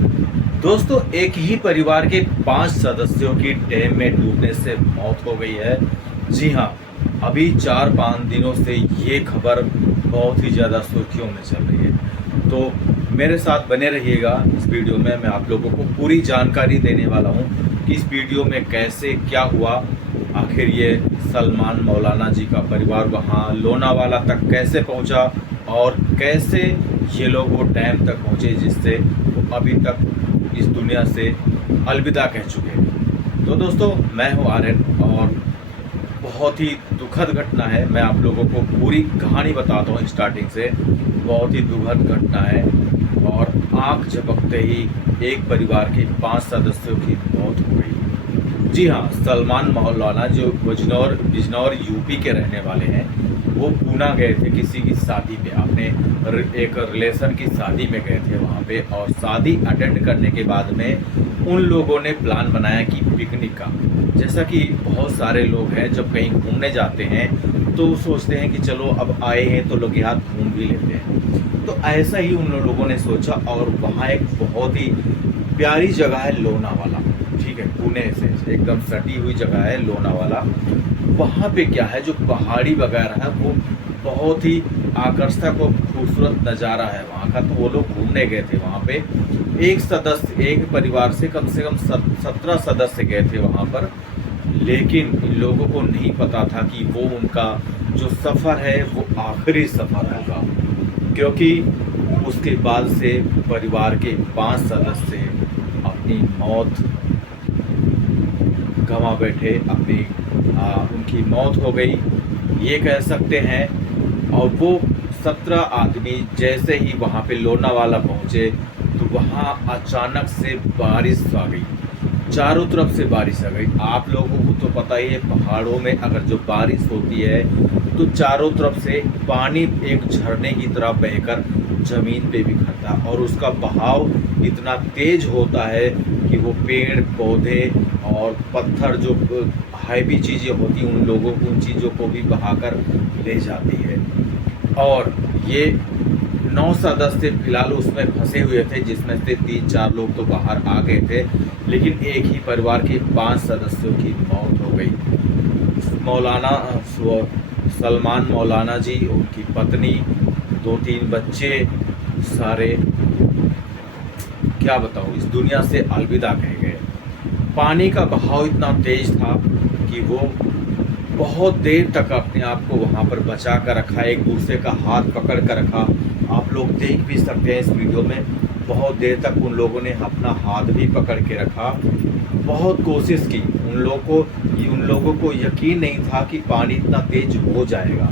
दोस्तों, एक ही परिवार के 5 सदस्यों की डैम में डूबने से मौत हो गई है। जी हाँ, अभी 4-5 दिनों से ये खबर बहुत ही ज़्यादा सुर्खियों में चल रही है। तो मेरे साथ बने रहिएगा। इस वीडियो में मैं आप लोगों को पूरी जानकारी देने वाला हूँ कि इस वीडियो में कैसे क्या हुआ, आखिर ये सलमान मौलाना जी का परिवार वहाँ लोनावाला तक कैसे पहुँचा और कैसे ये लोग वो डैम तक पहुँचे जिससे वो अभी तक इस दुनिया से अलविदा कह चुके हैं। तो दोस्तों, मैं हूँ आर्यन और बहुत ही दुखद घटना है। मैं आप लोगों को पूरी कहानी बताता हूँ स्टार्टिंग से। बहुत ही दुखद घटना है और आंख झपकते ही एक परिवार के 5 सदस्यों की मौत हो गई। जी हाँ, सलमान मौलाना जो बिजनौर यूपी के रहने वाले हैं, वो पूना गए थे किसी की शादी पे। अपने एक रिलेशन की शादी में गए थे वहाँ पे, और शादी अटेंड करने के बाद में उन लोगों ने प्लान बनाया कि पिकनिक का। जैसा कि बहुत सारे लोग हैं, जब कहीं घूमने जाते हैं तो सोचते हैं कि चलो अब आए हैं तो लोग यहाँ घूम भी लेते हैं। तो ऐसा ही उन लोगों ने सोचा, और वहाँ एक बहुत ही प्यारी जगह है लोनावाला। ठीक है, पुणे से एकदम सटी हुई जगह है लोनावाला। वहाँ पे क्या है, जो पहाड़ी वगैरह है वो बहुत ही आकर्षक और खूबसूरत नज़ारा है वहाँ का। तो वो लोग घूमने गए थे वहाँ पे। एक परिवार से कम 17 सदस्य गए थे वहाँ पर। लेकिन इन लोगों को नहीं पता था कि वो उनका जो सफ़र है वो आखिरी सफ़र होगा, क्योंकि उसके बाद से परिवार के 5 सदस्य अपनी मौत गंवा बैठे। उनकी मौत हो गई, ये कह सकते हैं। और वो 17 आदमी जैसे ही वहाँ पे लोनावाला पहुँचे तो वहाँ अचानक से बारिश आ गई। चारों तरफ से बारिश आ गई। आप लोगों को तो पता ही है, पहाड़ों में अगर जो बारिश होती है तो चारों तरफ से पानी एक झरने की तरह बहकर ज़मीन पे बिखरता है, और उसका बहाव इतना तेज होता है कि वो पेड़ पौधे और पत्थर जो हैवी चीज़ें होती हैं उन चीज़ों को भी बहाकर ले जाती है। और ये 9 सदस्य फिलहाल उसमें फंसे हुए थे, जिसमें से 3-4 लोग तो बाहर आ गए थे, लेकिन एक ही परिवार के 5 सदस्यों की मौत हो गई। सलमान मौलाना जी, उनकी पत्नी, 2-3 बच्चे, सारे क्या बताऊँ, इस दुनिया से अलविदा कह गए। पानी का बहाव इतना तेज था कि वो बहुत देर तक अपने आप को वहाँ पर बचा कर रखा, एक दूसरे का हाथ पकड़ कर रखा। आप लोग देख भी सकते हैं इस वीडियो में, बहुत देर तक उन लोगों ने अपना हाथ भी पकड़ के रखा। बहुत कोशिश की। उन लोगों को यकीन नहीं था कि पानी इतना तेज हो जाएगा।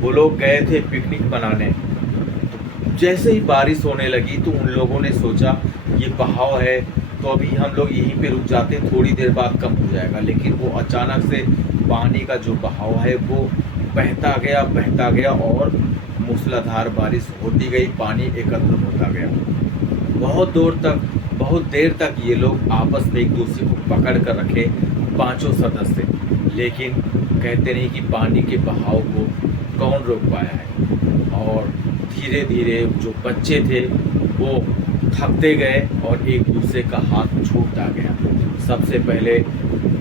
वो लोग गए थे पिकनिक मनाने। तो जैसे ही बारिश होने लगी तो उन लोगों ने सोचा ये बहाव है तो अभी हम लोग यहीं पे रुक जाते, थोड़ी देर बाद कम हो जाएगा। लेकिन वो अचानक से पानी का जो बहाव है वो बहता गया और मूसलाधार बारिश होती गई, पानी एकत्र होता गया। बहुत देर तक ये लोग आपस में एक दूसरे को पकड़ कर रखे, 5 सदस्य। लेकिन कहते नहीं कि पानी के बहाव को कौन रोक पाया है। और धीरे धीरे जो बच्चे थे वो थकते गए और एक दूसरे का हाथ छूटता गया। सबसे पहले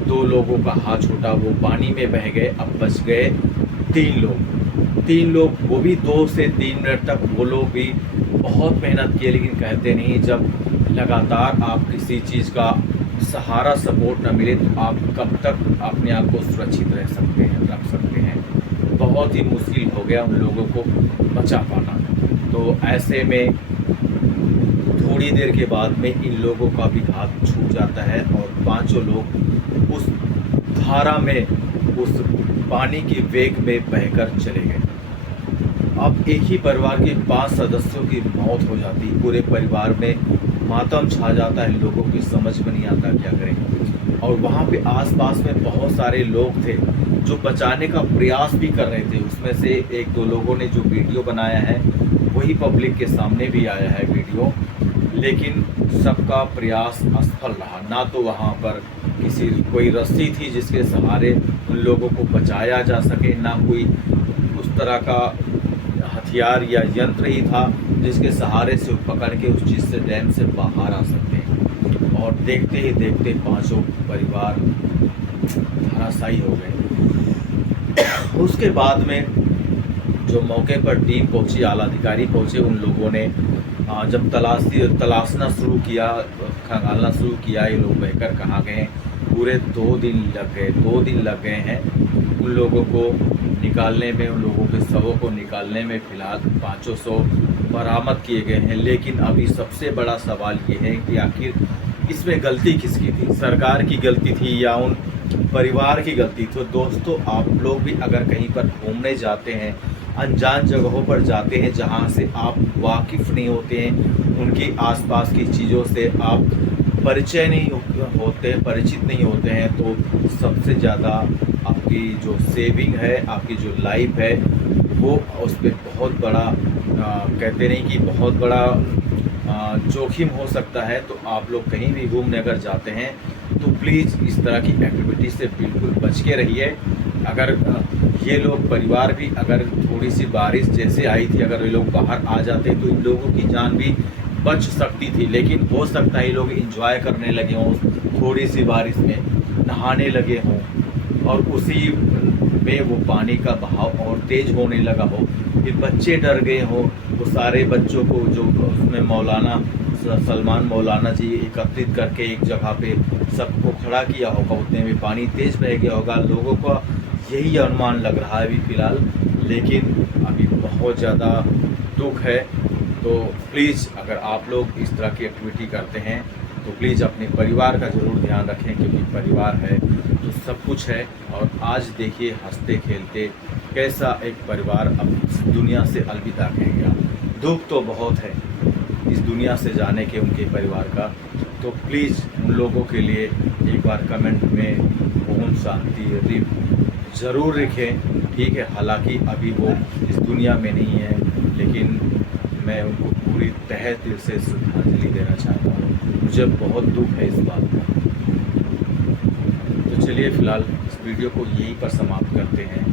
2 लोगों का हाथ छूटा, वो पानी में बह गए। अब बच गए 3 लोग, वो भी 2 से 3 मिनट तक वो लोग भी बहुत मेहनत किए। लेकिन कहते नहीं, जब लगातार आप किसी चीज़ का सहारा सपोर्ट न मिले तो आप कब तक अपने आप को सुरक्षित रख सकते हैं। बहुत ही मुश्किल हो गया उन लोगों को बचा पाना। तो ऐसे में थोड़ी देर के बाद में इन लोगों का भी हाथ छूट जाता है और 5 लोग उस धारा में, उस पानी के वेग में बहकर चले गए। अब एक ही परिवार के 5 सदस्यों की मौत हो जाती, पूरे परिवार में मातम छा जाता है। लोगों की समझ में नहीं आता क्या करें। और वहाँ पे आसपास में बहुत सारे लोग थे जो बचाने का प्रयास भी कर रहे थे। उसमें से 1-2 लोगों ने जो वीडियो बनाया है वही पब्लिक के सामने भी आया है वीडियो, लेकिन सबका प्रयास असफल रहा। ना तो वहाँ पर कोई रस्सी थी जिसके सहारे उन लोगों को बचाया जा सके, ना कोई उस तरह का हथियार या यंत्र ही था जिसके सहारे से वो पकड़ के उस चीज़ से डैम से बाहर आ सकते हैं। और देखते ही देखते पांचों परिवार धराशायी हो गए। उसके बाद में जो मौके पर टीम पहुंची, आला अधिकारी पहुंचे, उन लोगों ने जब तलाशना शुरू किया, खंगालना शुरू किया ये लोग बहकर कहाँ गए, पूरे 2 दिन लग गए हैं उन लोगों को निकालने में, उन लोगों के शवों को निकालने में। फिलहाल 500 बरामद किए गए हैं। लेकिन अभी सबसे बड़ा सवाल ये है कि आखिर इसमें गलती किसकी थी, सरकार की गलती थी या उन परिवार की गलती? तो दोस्तों, आप लोग भी अगर कहीं पर घूमने जाते हैं, अनजान जगहों पर जाते हैं जहां से आप वाकिफ़ नहीं होते हैं, उनकी आसपास की चीज़ों से आप परिचित नहीं होते हैं, तो सबसे ज़्यादा आपकी जो सेविंग है, आपकी जो लाइफ है, वो उस पर बहुत बड़ा कहते नहीं कि बहुत बड़ा जोखिम हो सकता है। तो आप लोग कहीं भी घूमने अगर जाते हैं तो प्लीज़ इस तरह की एक्टिविटी से बिल्कुल बच के रहिए। अगर ये लोग परिवार भी, अगर थोड़ी सी बारिश जैसे आई थी, अगर ये लोग बाहर आ जाते तो इन लोगों की जान भी बच सकती थी। लेकिन हो सकता है ये लोग एंजॉय करने लगे हों, थोड़ी सी बारिश में नहाने लगे हों और उसी में वो पानी का बहाव और तेज़ होने लगा हो, फिर बच्चे डर गए हों। वो सारे बच्चों को जो उसमें सलमान मौलाना जी एकत्रित करके एक जगह पे सबको खड़ा किया होगा, उतने में पानी तेज़ बह गया होगा। लोगों का यही अनुमान लग रहा है अभी फ़िलहाल, लेकिन अभी बहुत ज़्यादा दुख है। तो प्लीज़ अगर आप लोग इस तरह की एक्टिविटी करते हैं तो प्लीज़ अपने परिवार का ज़रूर ध्यान रखें, क्योंकि परिवार है तो सब कुछ है। और आज देखिए हंसते खेलते कैसा एक परिवार अब इस दुनिया से अलविदा कह गया। दुख तो बहुत है इस दुनिया से जाने के उनके परिवार का। तो प्लीज़ उन लोगों के लिए एक बार कमेंट में ओम शांति रिप ज़रूर लिखें, ठीक है। हालांकि अभी वो इस दुनिया में नहीं है, लेकिन मैं उनको पूरी तहे दिल से श्रद्धांजलि देना चाहता हूँ। मुझे बहुत दुख है इस बात का। तो चलिए फ़िलहाल इस वीडियो को यहीं पर समाप्त करते हैं।